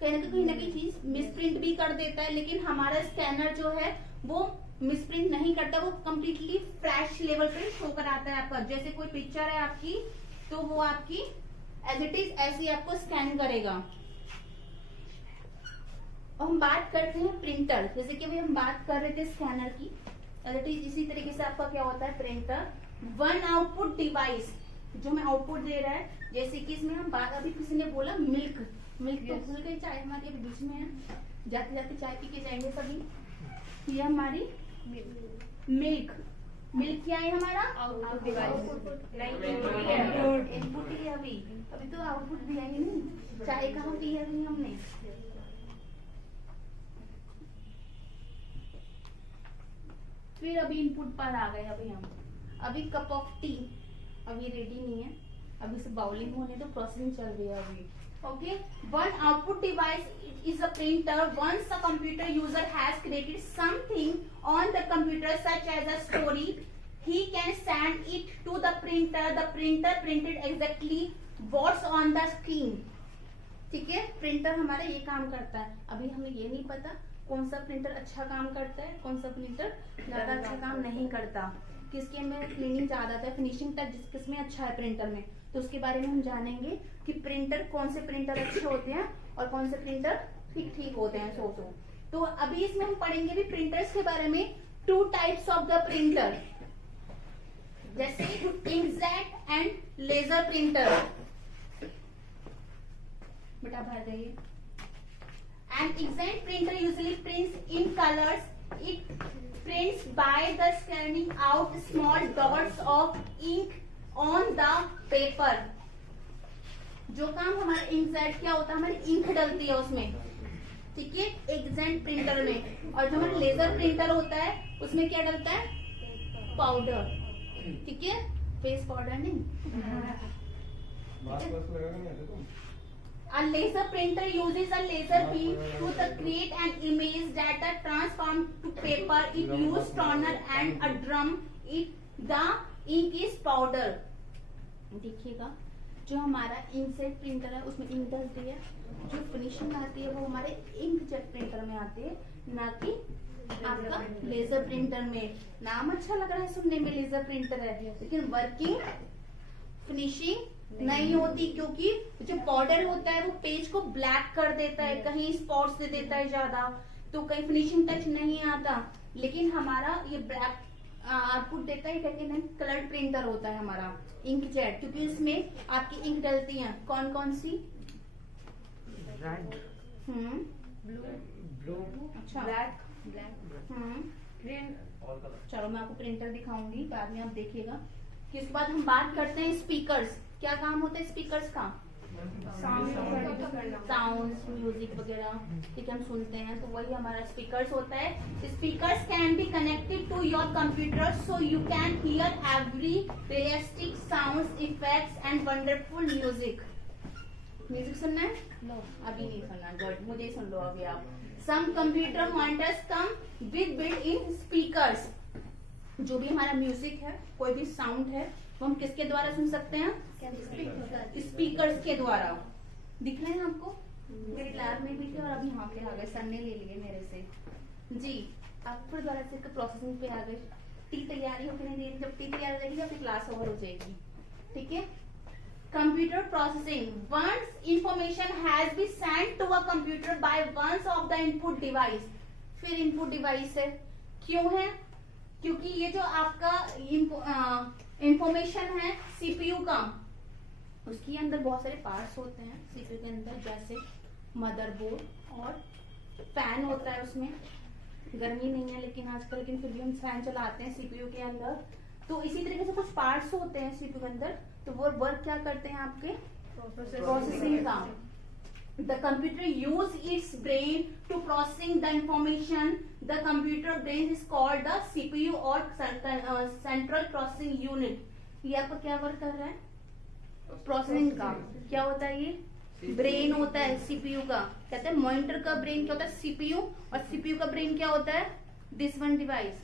कहीं ना कहीं चीज मिसप्रिंट भी कर देता है। लेकिन हमारा स्कैनर जो है वो मिसप्रिंट नहीं करता, वो कम्प्लीटली फ्लैश लेवल पे शो कराता है आपका। जैसे कोई पिक्चर है आपकी, तो वो आपकी एज इट इज ऐसे ही आपको स्कैन करेगा। और हम बात करते हैं प्रिंटर, जैसे कि अभी हम बात कर रहे थे स्कैनर की, एज इट इज इसी तरीके से आपका क्या होता है प्रिंटर। वन आउटपुट डिवाइस जो हमें आउटपुट दे रहा है, जैसे कि इसमें हम बात, अभी किसी ने बोला मिल्क तो भूल गई, चाय हमारे अभी बीच में है, जाते जाते चाय पी के जाएंगे सभी। ये हमारी मिल्क क्या है हमारा? Output device. इनपुट ही है अभी तो आउटपुट दिया ही नहीं। चाय कहाँ पी है अभी हमने? फिर अभी इनपुट पर आ गए। अभी कप ऑफ टी अभी रेडी नहीं है, अभी से बाउलिंग होने तो प्रोसेसिंग चल रही है अभी। Okay, one output device is a printer. Once a computer user has created something on the computer such as a story, he can send it to the printer. The printer printed exactly what's on the screen. ठीक है, printer हमारा ये काम करता है। अभी हमें ये नहीं पता कौन सा प्रिंटर अच्छा काम करता है, कौन सा प्रिंटर ज्यादा अच्छा काम नहीं करता, किसके में क्लीनिंग ज्यादा है, फिनिशिंग टच किसमें अच्छा है प्रिंटर में। तो उसके बारे में हम जानेंगे कि प्रिंटर, कौन से प्रिंटर अच्छे होते हैं और कौन से प्रिंटर ठीक ठीक होते हैं। तो अभी इसमें हम पढ़ेंगे भी प्रिंटर्स के बारे में। Two types of the printer, जैसे इंकजेट एंड लेजर प्रिंटर। बेटा भर जाइए। An inkjet printer usually prints in colors. It prints by the scanning out small dots of ink on the paper. जो काम हमारा इंकजेट क्या होता है, हमारी इंक डलती है उसमें, ठीक है, इंकजेट प्रिंटर में। और जो हमारा लेजर प्रिंटर होता है उसमें क्या डलता है? पाउडर, ठीक है, फेस पाउडर नहीं। A laser printer uses a laser beam to create an image that are transformed to paper. It uses toner and a drum. The ink is powder. देखिएगा, जो हमारा इंकजेट प्रिंटर है उसमें ink डलती है, जो finishing आती है वो हमारे इंकजेट प्रिंटर में आती है, ना कि आपका लेजर प्रिंटर में। नाम अच्छा लग रहा है सुनने में, लेजर प्रिंटर है, लेकिन वर्किंग फिनिशिंग नहीं होती, क्योंकि जो पाउडर होता है वो पेज को ब्लैक कर देता है, कहीं स्पॉट्स दे देता है ज्यादा, तो कहीं फिनिशिंग टच नहीं आता। लेकिन हमारा ये ब्लैक आउटपुट देता है, कहते कलर्ड प्रिंटर होता है हमारा इंकजेट, क्योंकि इसमें आपकी इंक डलती है। कौन कौन सी? रेड, ब्लू, अच्छा, ब्लैक, ग्रीन। चलो मैं आपको प्रिंटर दिखाऊंगी, बाद में आप देखिएगा। इसके बाद हम बात करते हैं स्पीकर्स। क्या काम होता है स्पीकर्स का? साउंड, म्यूजिक वगैरह, ठीक है, हम सुनते हैं, तो वही हमारा स्पीकर्स होता है। Speakers can be connected to your computer so you can hear every realistic sounds, effects and wonderful music. Music सुनना है? नो, अभी नहीं सुनना, गुड, मुझे सुन लो अभी आप। Some computer monitors come with built in speakers. जो भी हमारा म्यूजिक है, कोई भी साउंड है, वो हम किसके द्वारा सुन सकते हैं? स्पीकर्स के द्वारा। दिख रहे हैं आपको? मेरे लैब में भी थे और अभी यहाँ पे आ गए, सर ने ले लिए मेरे से जी। आप फिर दोबारा से प्रोसेसिंग पे आ गए। टी तैयारी होकर नहीं देगी, जब टी तैयार हो जाएगी आपकी क्लास ओवर हो जाएगी, ठीक है। Computer processing, once information has been sent to a computer by once of the input device. फिर इनपुट डिवाइस है, क्यों है? क्योंकि ये जो आपका इंफॉर्मेशन है सीपीयू का, उसके अंदर बहुत सारे पार्ट्स होते हैं सीपीयू के अंदर, जैसे मदरबोर्ड और फैन होता है। उसमें गर्मी नहीं है लेकिन आजकल, लेकिन फिर भी हम फैन चलाते हैं सीपीयू के अंदर। तो इसी तरीके से कुछ पार्ट्स होते हैं सीपीयू के अंदर, तो वो वर्क क्या करते हैं आपके प्रोसेसिंग का। The computer use its brain to processing the information. The computer brain is called the CPU or central processing unit. ये आपका क्या वर्क कर रहा है? प्रोसेसिंग का। क्या होता है ये? ब्रेन होता है सीपीयू का। कहते हैं मॉनिटर का ब्रेन क्या होता है? सीपीयू। और सीपीयू का ब्रेन क्या होता है? This one device.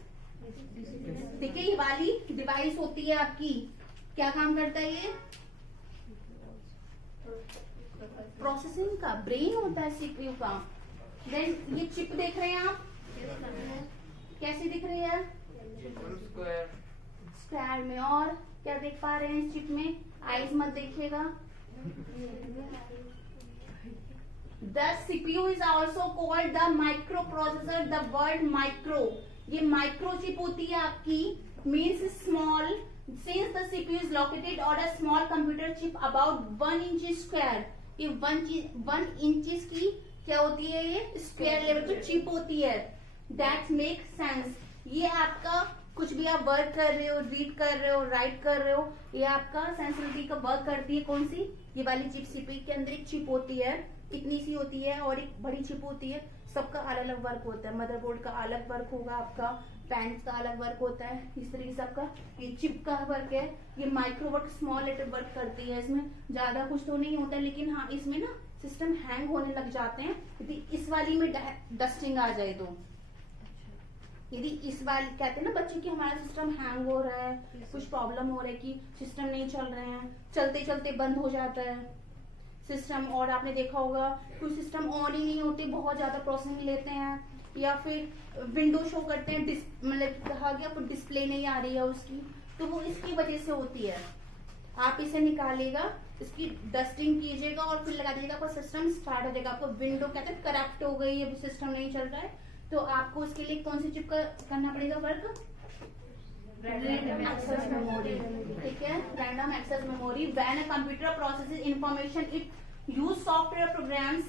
ठीक है, ये वाली डिवाइस होती है आपकी। क्या काम करता है ये? प्रोसेसिंग का ब्रेन होता है सीपीयू का। देन ये चिप देख रहे हैं आप, कैसी दिख रही है? स्क्वायर में। और क्या देख पा रहे हैं इस चिप में? आईज मत देखिएगा। The CPU is also called the microprocessor. The word micro, ये माइक्रो चिप होती है आपकी, means small. Since the CPU is located on a small computer chip about 1 inch square, ये 1 इंचेस की क्या होती है? ये स्क्वायर लेवल की चिप होती है। That makes sense. ये आपका कुछ भी आप वर्क कर रहे हो, रीड कर रहे हो, राइट कर रहे हो, ये आपका सेंसिटिविटी का वर्क करती है। कौन सी? ये वाली चिप। सीपीयू के अंदर एक चिप होती है, इतनी सी होती है, और एक बड़ी चिप होती है। सबका अलग अलग वर्क होता है। मदरबोर्ड का अलग वर्क होगा, आपका फैन का अलग वर्क होता है। इस तरीके से आपका ये चिप का वर्क है। ये micro work, small letter work करती है। इसमें ज्यादा कुछ तो नहीं होता है, लेकिन हाँ इसमें ना सिस्टम हैंग होने लग जाते हैं यदि इस वाली में डस्टिंग आ जाए तो। यदि इस वाली, कहते हैं ना बच्चे कि हमारा सिस्टम हैंग हो रहा है, कुछ प्रॉब्लम हो रहा है कि सिस्टम नहीं चल रहे हैं, चलते चलते बंद हो जाता है सिस्टम। और आपने देखा होगा कुछ सिस्टम ऑन ही नहीं होते, बहुत ज्यादा प्रोसेसिंग लेते हैं, या फिर विंडो शो करते हैं, मतलब कहा गया आपको डिस्प्ले नहीं आ रही है उसकी, तो वो इसकी वजह से होती है। आप इसे निकालिएगा, इसकी डस्टिंग कीजिएगा और फिर लगा दीजिएगा, आपका सिस्टम स्टार्ट हो जाएगा। आपको विंडो कहते हैं करप्ट हो गई, अभी सिस्टम नहीं चल रहा है, तो आपको उसके लिए कौन सी चिप करना पड़ेगा वर्क? Random access memory. ठीक है, random access memory. When a computer processes information it use software programs,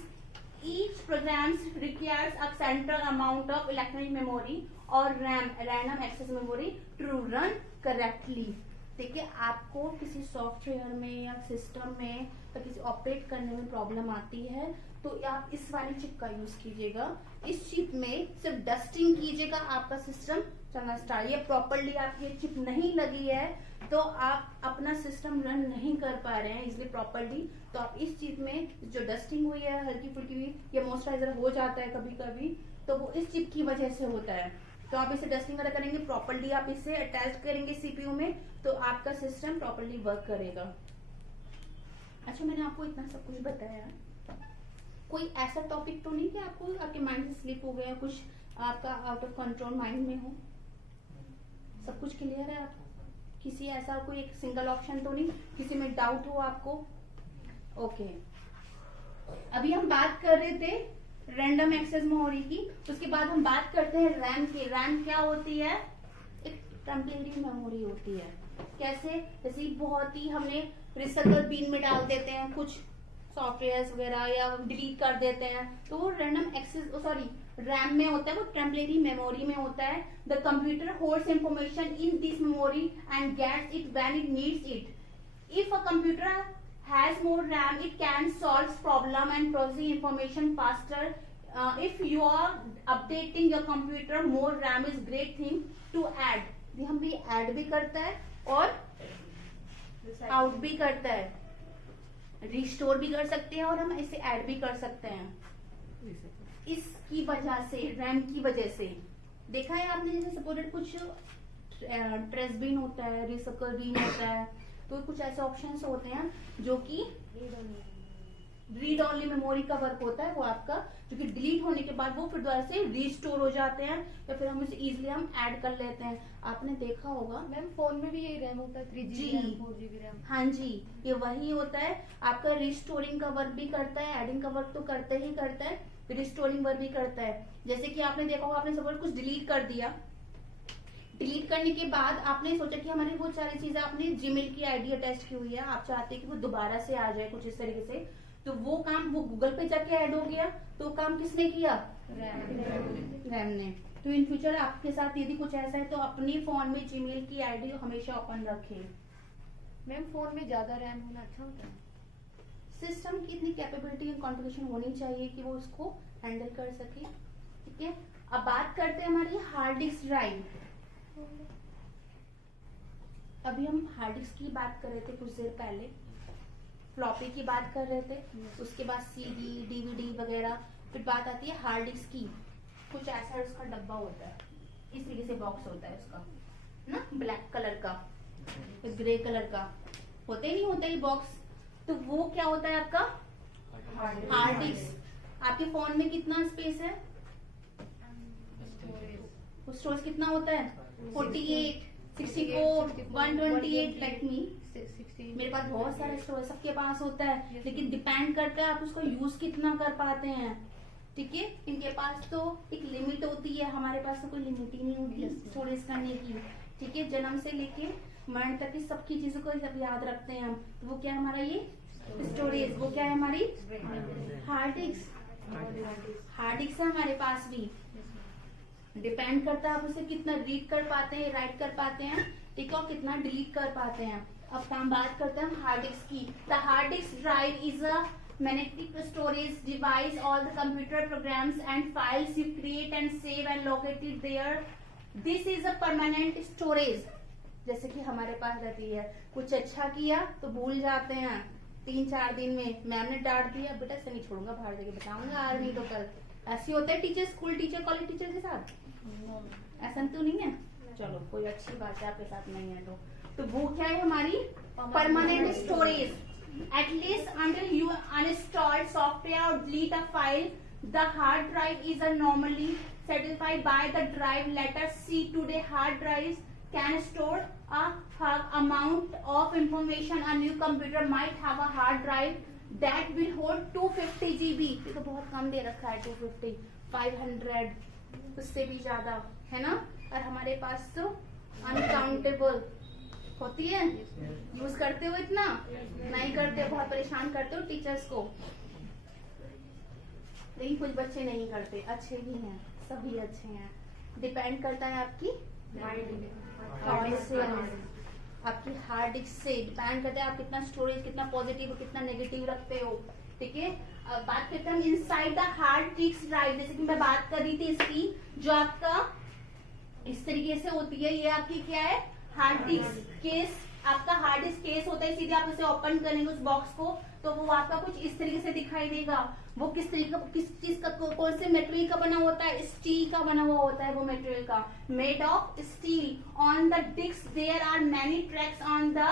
each programs requires a central amount of electronic memory or RAM, random access memory, to run correctly. देखिए, आपको किसी software में या system में या किसी operate करने में प्रॉब्लम आती है तो आप इस वाली चिप का यूज कीजिएगा। इस चिप में सिर्फ डस्टिंग कीजिएगा, आपका सिस्टम चलना स्टार्ट। ये प्रॉपरली आपकी चिप नहीं लगी है तो आप अपना सिस्टम रन नहीं कर पा रहे हैं इसलिए प्रॉपरली, तो आप इस चिप में जो डस्टिंग हुई है हल्की फुल्की हुई या मॉइस्चराइजर हो जाता है कभी कभी, तो वो इस चिप की वजह से होता है। तो आप इसे डस्टिंग वगैरह करेंगे, प्रॉपरली आप इसे अटैच करेंगे सीपीयू में, तो आपका सिस्टम प्रॉपरली वर्क करेगा। अच्छा, मैंने आपको इतना सब कुछ बताया, कोई ऐसा टॉपिक तो नहीं कि आपको आपके माइंड से स्लिप हो गया, कुछ आपका आउट ऑफ कंट्रोल माइंड में हो? सब कुछ क्लियर है आपको? किसी ऐसा कोई एक सिंगल ऑप्शन तो नहीं, किसी में डाउट हो आपको? ओके, अभी हम बात कर रहे थे रैंडम एक्सेस मेमोरी की, उसके बाद हम बात करते हैं रैम की। रैम क्या होती है? एक टेम्परेरी मेमोरी होती है। कैसे? जैसे बहुत ही हमने रिसाइकल बिन में डाल देते हैं कुछ सॉफ्टवेयर वगैरह या डिलीट कर देते हैं, तो वो रैंडम एक्सेस रैम में होता है, वो टेम्परेरी मेमोरी में होता है। The computer holds information in this memory and gets it when it needs it. If a computer has more RAM, it can solve problem and process information faster. If you are updating your computer, more RAM is great thing to add. हम भी add भी करता है और out भी करता है, restore भी कर सकते हैं और हम इसे ऐड भी कर सकते हैं। इसकी वजह से, रैम की वजह से देखा है आपने, जैसे सपोर्टेड कुछ ट्रेस बिन होता है, रिसाइकल बिन होता है, तो कुछ ऐसे ऑप्शंस होते हैं जो कि रीड ओनली मेमोरी का वर्क होता है वो आपका, जो कि डिलीट होने के बाद वो फिर दोबारा से रीस्टोर हो जाते हैं या फिर हम इसे इजीली हम ऐड कर लेते हैं। आपने देखा होगा मैम फोन में भी यही रैम होता है, 3GB रैम, 4GB रैम। हाँ जी, ये वही होता है आपका। रिस्टोरिंग का वर्क भी करता है, एडिंग का वर्क तो करता ही करता है, रिस्टोरिंग वर्क भी करता है। जैसे कि आपने देखा होगा, आपने सब कुछ डिलीट कर दिया, डिलीट करने के बाद आपने सोचा कि हमारी बहुत सारी चीजें, आपने जीमेल की आईडी अटैच की हुई है, आप चाहते हैं कि वो दोबारा से आ जाए कुछ इस तरीके से, तो वो काम वो गूगल पे जाके ऐड हो गया, तो काम किसने किया? रैम ने। तो इन फ्यूचर आपके साथ यदि कुछ ऐसा है तो अपनी फोन में जीमेल की आईडी हमेशा ओपन रखें। मैम फोन में ज्यादा रैम होना अच्छा होता है? सिस्टम की इतनी कैपेबिलिटी एंड कॉन्फ़िगरेशन होनी चाहिए कि वो उसको हैंडल कर सके। ठीक है, अब बात करते हैं हमारी हार्ड डिस्क ड्राइव। अभी हम हार्ड डिस्क की बात कर रहे थे कुछ देर पहले, फ्लॉपी की बात कर रहे थे, उसके बाद सीडी, डीवीडी वगैरह, फिर बात आती है हार्ड डिस्क की। कुछ ऐसा उसका डब्बा होता है, इस तरीके से बॉक्स होता है उसका ना, ब्लैक कलर का, ग्रे कलर का, होते ही नहीं होता ये बॉक्स। तो वो क्या होता है आपका हार्ड डिस्क। आपके फोन में कितना स्पेस है? स्टोरेज कितना होता है? 48, 64, 128 लाइक मी। मेरे पास बहुत सारा स्टोरेज सबके पास होता है, लेकिन डिपेंड करता है आप उसको यूज कितना कर पाते हैं। ठीक है, इनके पास तो एक लिमिट होती है, हमारे पास तो कोई लिमिट ही नहीं होती स्टोरेज करने की। ठीक है, जन्म से लेके मरण तक की सबकी चीजों को सब याद रखते हैं हम। तो वो क्या है हमारा ये स्टोरेज, वो क्या है हमारी हार्ड डिस्क। हार्ड डिस्क है हमारे पास भी, डिपेंड करता है आप उसे कितना रीड कर पाते हैं, राइट कर पाते हैं, ठीक है, और कितना डिलीट कर पाते हैं। अब हम बात करते हैं हार्ड डिस्क की। The hard disk drive is a magnetic storage device. All the computer programs and files you create and save and locate it there. This is a permanent storage. जैसे कि हमारे पास रहती है, कुछ अच्छा किया तो भूल जाते हैं 3-4 दिन में, मैम ने डांट दिया बेटा से नहीं छोड़ूंगा, बाहर जाके बताऊंगा आज नहीं तो कल। ऐसे होता है teacher, school teacher, college teacher के साथ, ऐसा तो नहीं है। चलो कोई अच्छी बात है आपके साथ नहीं है तो वो क्या है हमारी permanent storage. At least until you uninstall software or delete a file, the hard drive is normally certified by the drive letter C. Today hard drives can store a amount of information. A new computer might have a hard drive that will hold 250 GB. ये तो बहुत कम दे रखा है, 250, 500, उससे भी ज्यादा है ना। और हमारे पास तो अनकाउंटेबल होती है। यूज करते हो इतना नहीं करते, बहुत परेशान करते हो टीचर्स को, लेकिन कुछ बच्चे नहीं करते, अच्छे भी हैं, सभी अच्छे हैं। डिपेंड करता है आपकी हार्ड से, आपकी हार्ड डिस्क से डिपेंड करता है आप कितना स्टोरेज, कितना पॉजिटिव और कितना नेगेटिव रखते हो। ठीक है, अब बात करते हैं inside the hard disk drive. जैसे कि मैं बात कर रही थी इसकी, जो आपका इस तरीके से होती है, ये आपकी क्या है हार्ड डिस्क केस। आपका हार्ड डिस्क केस होता है, सीधे आप उसे ओपन करेंगे उस बॉक्स को तो वो आपका कुछ इस तरीके से दिखाई देगा। वो किस तरीके का, किस चीज का, कौन से मटेरियल का बना होता है? स्टील का बना हुआ होता है वो मटेरियल का, made of steel. On the disk there are many tracks on the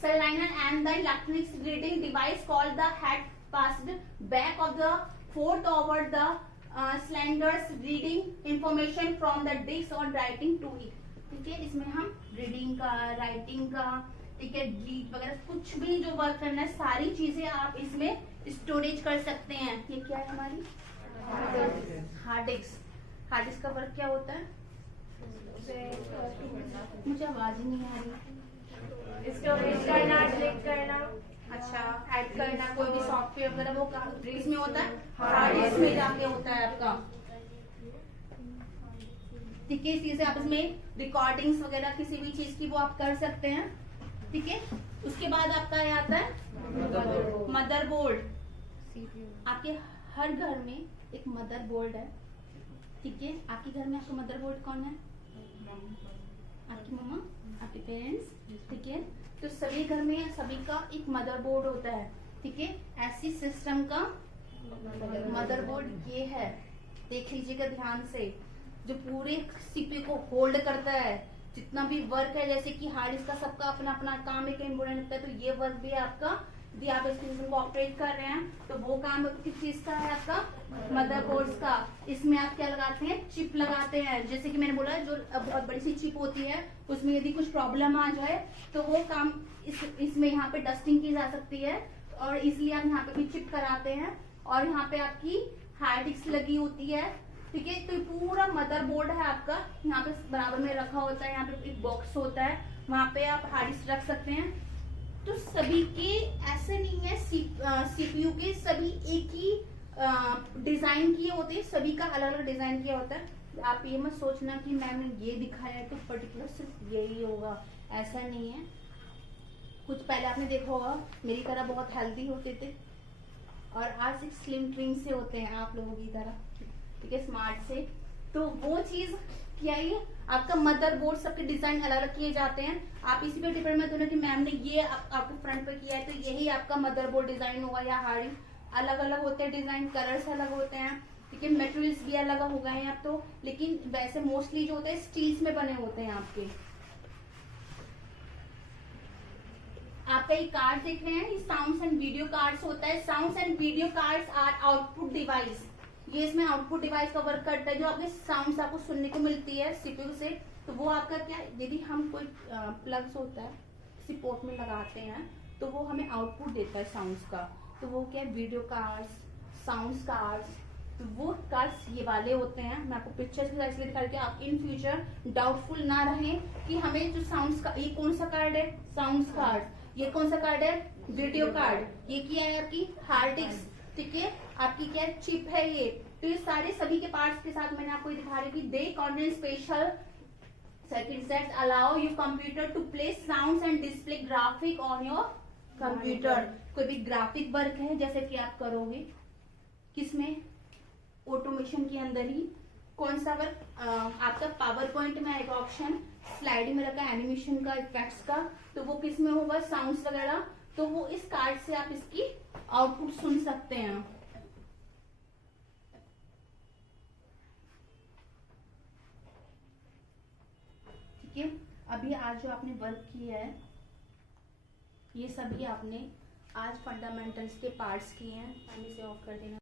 cell liner and the electronic reading device called the head passed back of the fourth over the cylinders reading information from the disk or writing to it. ठीक है, इसमें हम reading का, writing का, ठीक है, delete वगैरह कुछ भी जो वर्क करना है सारी चीजें आप इसमें स्टोरेज कर सकते हैं। ये क्या है हमारी हार्ड डिस्क। हार्ड डिस्क का वर्क क्या होता है? मुझे आवाज ही नहीं आ रही। स्टोरेज करना, डिलीट करना, अच्छा ऐड करना, कोई भी सॉफ्टवेयर वगैरह वो इसमें होता है, हार्ड डिस्क में जाके होता है आपका। ठीक है, इस चीज से आप इसमें रिकॉर्डिंग्स वगैरह किसी भी चीज की वो आप कर सकते हैं। ठीक है, उसके बाद आपका ये आता है मदरबोर्ड। आपके हर घर में एक मदरबोर्ड है। ठीक है, आपके घर में आपका मदरबोर्ड कौन है? आपकी मम्मा, आपके पेरेंट्स। ठीक है, तो सभी घर में सभी का एक मदरबोर्ड होता है। ठीक है, ऐसी सिस्टम का मदरबोर्ड ये है, देख लीजिएगा ध्यान से, जो पूरे सीपीयू को होल्ड करता है। जितना भी वर्क है, जैसे कि हार्ड डिस्क का सबका अपना अपना काम एक इम्पोर्टेंट लगता है, तो ये वर्क भी आपका, यदि आप इस सिस्टम को ऑपरेट कर रहे हैं तो वो काम किस चीज का है? आपका मदरबोर्ड का। इसमें आप क्या लगाते हैं? चिप लगाते हैं। जैसे कि मैंने बोला, जो बहुत बड़ी सी चिप होती है, उसमें यदि कुछ प्रॉब्लम आ जाए तो वो काम इसमें यहाँ पे डस्टिंग की जा सकती है, और इसलिए आप यहाँ पे भी चिप कराते हैं। और यहाँ पे आपकी हार्ड डिस्क लगी होती है, ठीक है। तो ये पूरा मदरबोर्ड है आपका, यहाँ पे बराबर में रखा होता है, यहाँ पे एक बॉक्स होता है, वहां पे आप हार्ड डिस्क रख सकते हैं। तो सभी के ऐसे नहीं है, सीपीयू के सभी एक ही डिजाइन किए होते हैं, सभी का अलग अलग डिजाइन किया होता है। आप ये मत सोचना कि मैम ने ये दिखाया है तो पर्टिकुलर सिर्फ यही होगा, ऐसा नहीं है। कुछ पहले आपने देखा होगा मेरी तरह बहुत हेल्दी होते थे और आज एक स्लिम ट्रिम से होते हैं आप लोगों की तरह, ठीक है, स्मार्ट से। तो वो चीज क्या है, आपका मदरबोर्ड सबके डिजाइन अलग अलग किए जाते हैं। आप इसी पे डिपेंड मत होना कि मैम ने ये आपके फ्रंट पे किया है तो यही आपका मदरबोर्ड डिजाइन होगा या हार्ड, अलग अलग होते हैं डिजाइन, कलर्स अलग होते हैं, ठीक है, मटेरियल्स भी अलग हो गए हैं अब तो। लेकिन वैसे मोस्टली जो होते हैं स्टील्स में बने होते हैं आपके। आपका ये कार्ड देख रहे हैं, ये साउंड्स एंड वीडियो कार्ड्स होता है। Sounds and video cards are output device, ये इसमें आउटपुट डिवाइस का वर्क करता है। जो आपके साउंड्स आपको सुनने को मिलती है सीपीयू से, तो वो आपका क्या, यदि हम कोई प्लग्स होता है किसी पोर्ट में लगाते हैं तो वो हमें आउटपुट देता है साउंड्स का। तो वो क्या है, वीडियो कार्ड्स, साउंड्स कार्ड्स, तो वो कार्ड्स ये वाले होते हैं। मैं आपको पिक्चर्स के साथ दिखा रही हूँ, आप इन फ्यूचर डाउटफुल ना रहें कि हमें जो साउंड्स का, ये कौन सा कार्ड है, साउंड्स कार्ड, ये कौन सा कार्ड है, वीडियो कार्ड, ये क्या है आपकी हार्ड डिस्क, ठीक है, आपकी क्या चिप है ये। तो ये सारे सभी के पार्ट्स के साथ मैंने आपको दिखा रही थी। They contain special circuit that allow your computer to play sounds and display graphic on your computer. कोई भी ग्राफिक वर्क है जैसे कि आप करोगे किसमें, ऑटोमेशन के अंदर ही, कौन सा वर्क, आपका पावर पॉइंट में आएगा ऑप्शन, स्लाइड में रखा एनिमेशन का, इफेक्ट्स का, तो वो किस में होगा, साउंड्स वगैरह। तो वो इस कार्ड से आप इसकी आउटपुट सुन सकते हैं। ठीक है, अभी आज जो आपने वर्क किया है ये सभी आपने आज फंडामेंटल्स के पार्ट्स किए हैं। हम इसे ऑफ कर देना।